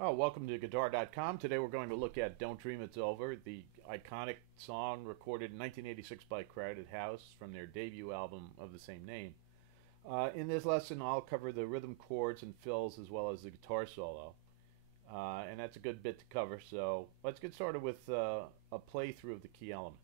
Oh, welcome to Guitar.com. Today we're going to look at Don't Dream It's Over, the iconic song recorded in 1986 by Crowded House from their debut album of the same name. In this lesson, I'll cover the rhythm, chords, and fills as well as the guitar solo. And that's a good bit to cover, so let's get started with a playthrough of the key elements.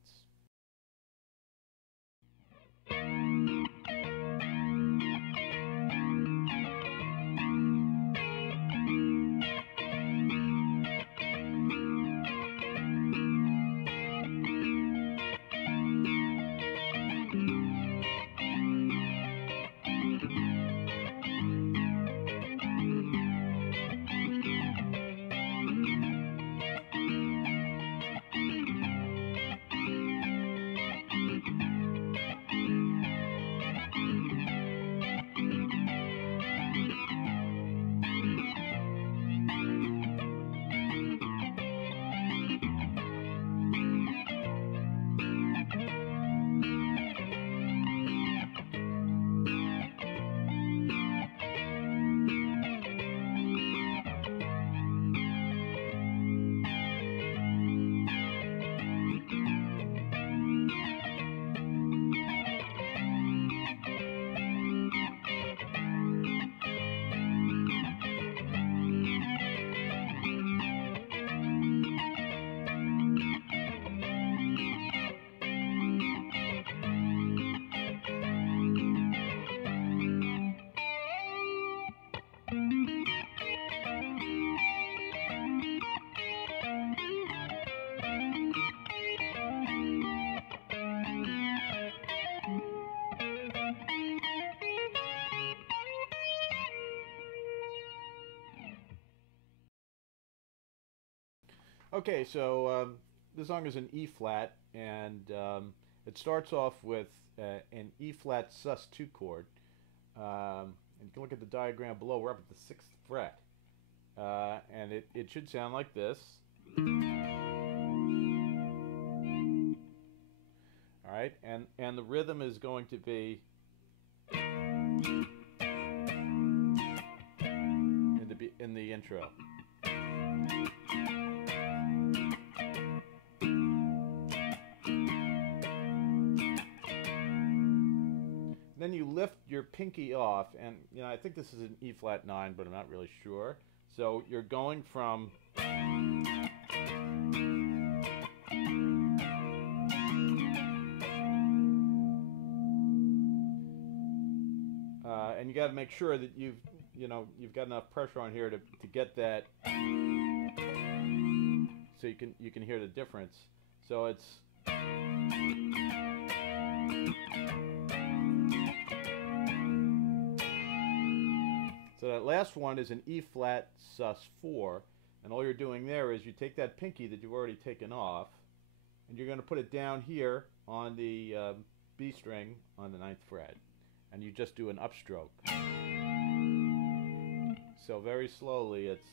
Okay, so this song is an E flat, and it starts off with an E flat sus2 chord. And you can look at the diagram below. We're up at the 6th fret. And it should sound like this. All right, and the rhythm is going to be in the intro. Then you lift your pinky off, and I think this is an E flat 9, but I'm not really sure. So you're going from and you got to make sure that you've got enough pressure on here to get that, so you can hear the difference. So it's so that last one is an E flat sus4, and all you're doing there is you take that pinky that you've already taken off, and you're going to put it down here on the B string on the 9th fret, and you just do an upstroke. So very slowly it's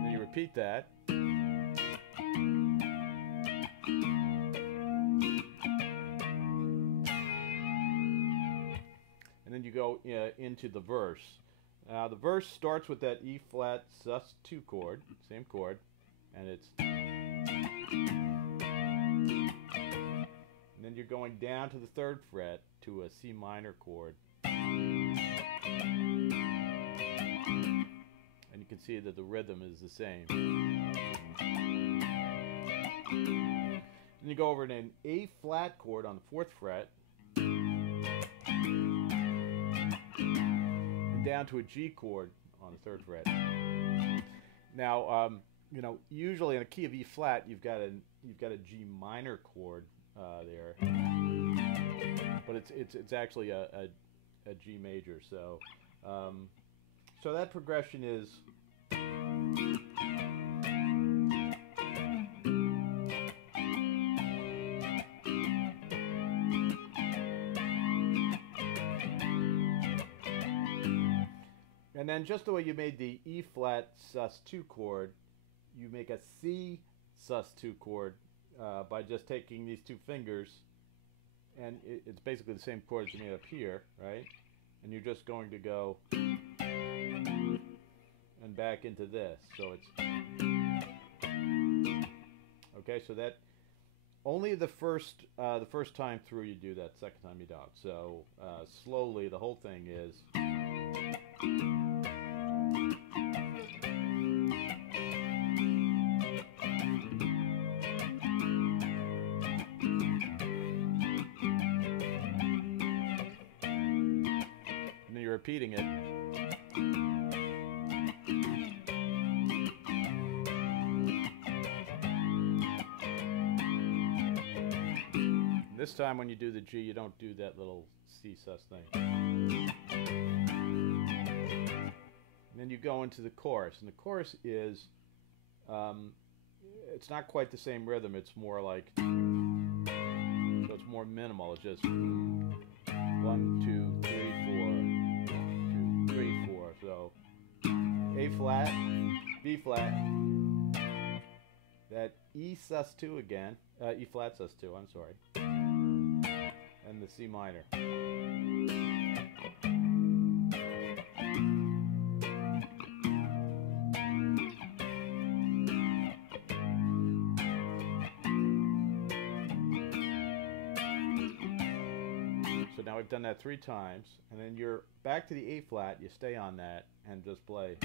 and you repeat that. And then you go into the verse. Now the verse starts with that E flat sus2 chord, same chord, and it's, and then you're going down to the 3rd fret to a C minor chord, and you can see that the rhythm is the same. Then you go over to an A flat chord on the 4th fret, down to a G chord on the 3rd fret. Now, usually in a key of E flat, you've got a G minor chord there, but it's actually a G major. So, so that progression is. And then just the way you made the E flat sus2 chord, you make a C sus2 chord by just taking these two fingers and it's basically the same chords you made up here, right? And you're just going to go and back into this. So it's okay. So that only the first time through you do that. Second time you don't. So slowly, the whole thing is. And then you're repeating it. This time when you do the G, you don't do that little C sus thing. And then you go into the chorus, and the chorus is, it's not quite the same rhythm, it's more like, so it's more minimal, it's just 1, 2, 3, 4, 1, 2, 3, 4, so A flat, B flat, that E sus2 again, E flat sus2, I'm sorry, and the C minor. So now we've done that 3 times, and then you're back to the A flat, you stay on that, and just play.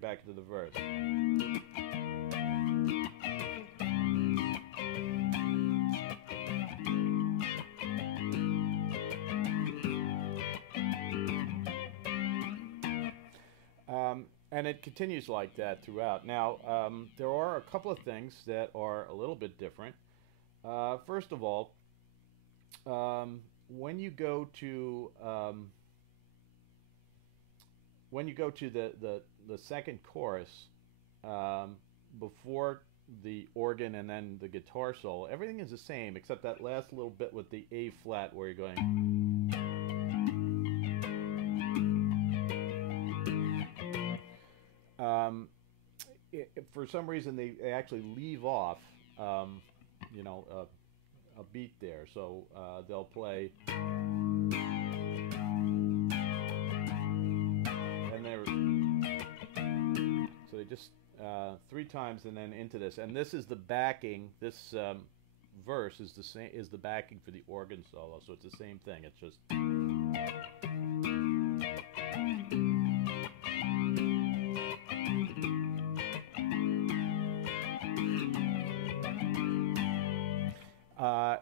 Back into the verse. And it continues like that throughout. Now, there are a couple of things that are a little bit different. First of all, when you go to the second chorus, before the organ and then the guitar solo, everything is the same except that last little bit with the A flat where you're going. For some reason they actually leave off, you know, a beat there, so they'll play. Just 3 times and then into this, and this is the backing. This verse is the same, is the backing for the organ solo, so it's the same thing. It's just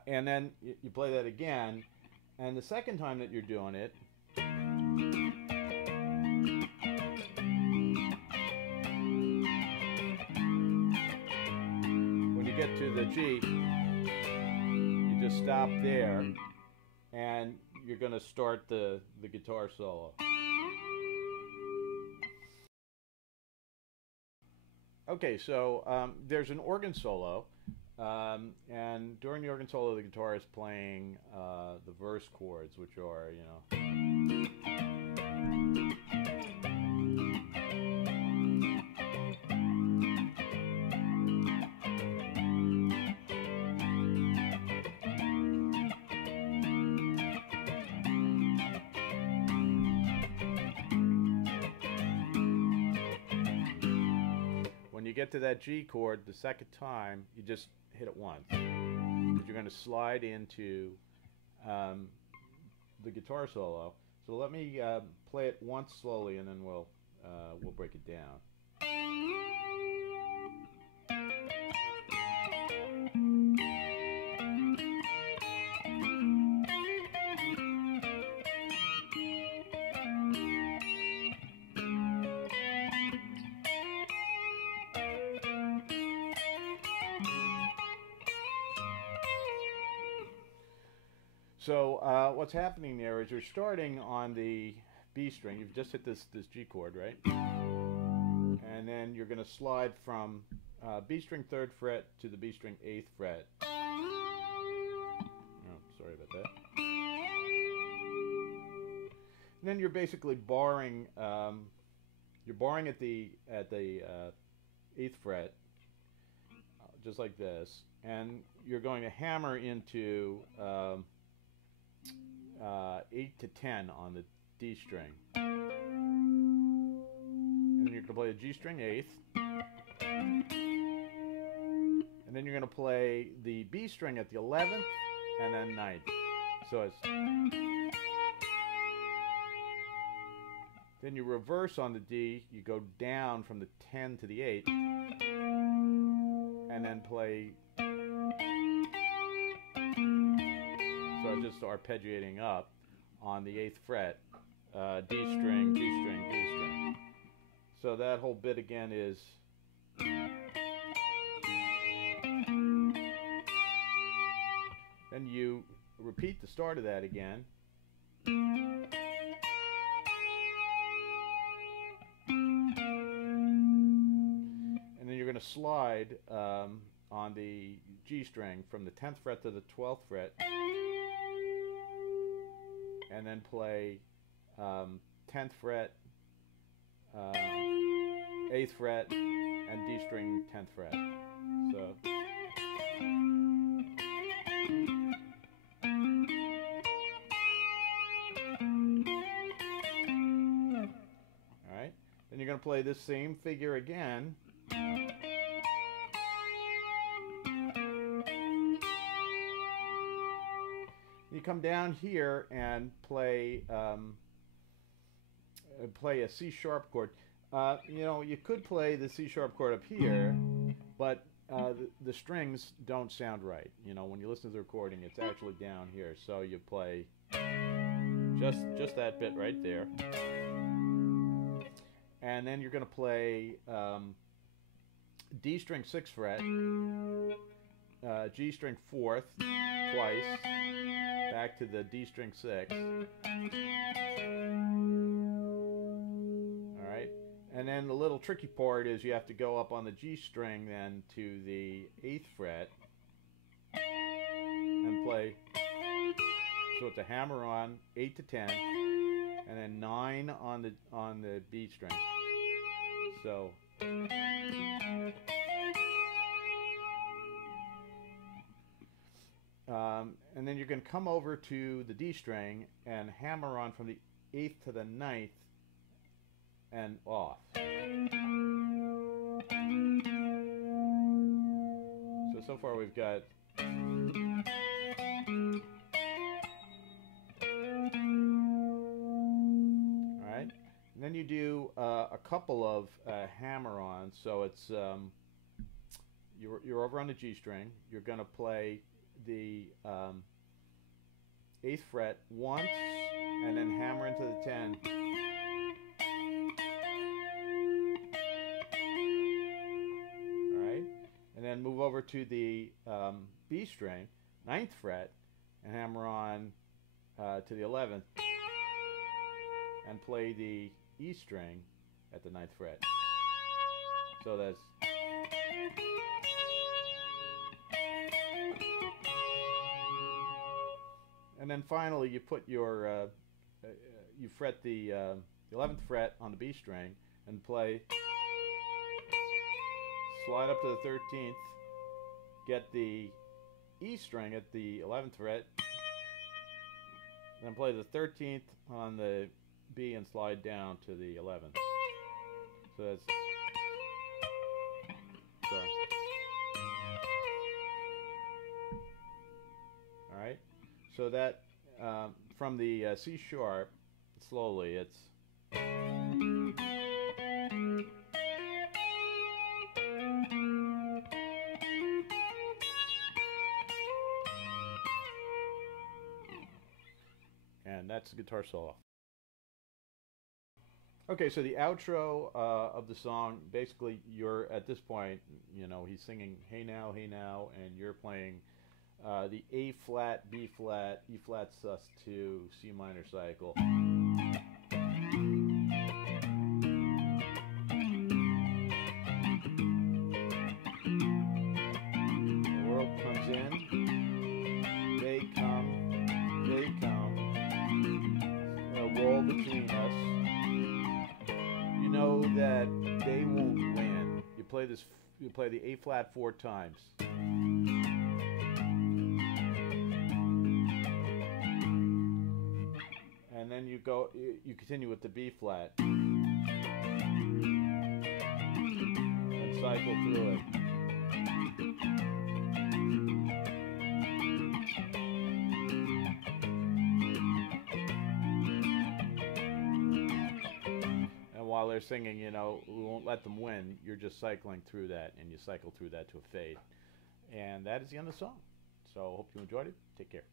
and then you play that again, and the second time that you're doing it. Get to the G, you just stop there, and you're going to start the guitar solo. Okay, so there's an organ solo, and during the organ solo, the guitar is playing the verse chords, which are, you know. When you get to that G chord the second time, you just hit it once. Because you're going to slide into the guitar solo. So let me play it once slowly, and then we'll break it down. So what's happening there is you're starting on the B string. You've just hit this G chord, right? And then you're going to slide from B string 3rd fret to the B string 8th fret. Oh, sorry about that. And then you're basically barring you're barring at the 8th fret, just like this, and you're going to hammer into 8 to 10 on the D string, and then you're going to play the G string 8th, and then you're going to play the B string at the 11th, and then 9th. So it's, then you reverse on the D, you go down from the 10 to the 8, and then play, so I'm just arpeggiating up on the 8th fret, D string, G string, D string. So that whole bit again is, then you repeat the start of that again. And then you're going to slide on the G string from the 10th fret to the 12th fret, and then play 10th fret, 8th fret, and D string 10th fret. So. Alright, then you're going to play this same figure again. You come down here and play a C sharp chord. You know, you could play the C sharp chord up here, but the strings don't sound right. You know, when you listen to the recording, it's actually down here. So you play just that bit right there, and then you're going to play D string 6th fret, G string 4th twice, back to the D string 6. Alright, and then the little tricky part is you have to go up on the G string then to the 8th fret and play, so it's a hammer on 8 to 10 and then 9 on the B string. So and then you're going to come over to the D string and hammer on from the 8th to the 9th and off. So far we've got alright, and then you do a couple of hammer-ons. So it's you're over on the G string, you're going to play the 8th fret once and then hammer into the 10. Alright, and then move over to the B string, 9th fret, and hammer on to the 11th and play the E string at the 9th fret. So that's and then finally you put your you fret the 11th fret on the B string and play, slide up to the 13th, get the E string at the 11th fret, then play the 13th on the B and slide down to the 11th. So that's, sorry. Alright, so that from the C sharp, slowly, it's and that's the guitar solo. Okay, so the outro of the song, basically you're at this point, you know, he's singing hey now, and you're playing the A flat, B flat, E flat sus2, C minor cycle. The world comes in, they come, a wall between us. You know that they won't win. You play this. You play the A flat 4 times. And then you continue with the B flat and cycle through it. And while they're singing, you know, we won't let them win, you're just cycling through that, and you cycle through that to a fade. And that is the end of the song. So I hope you enjoyed it. Take care.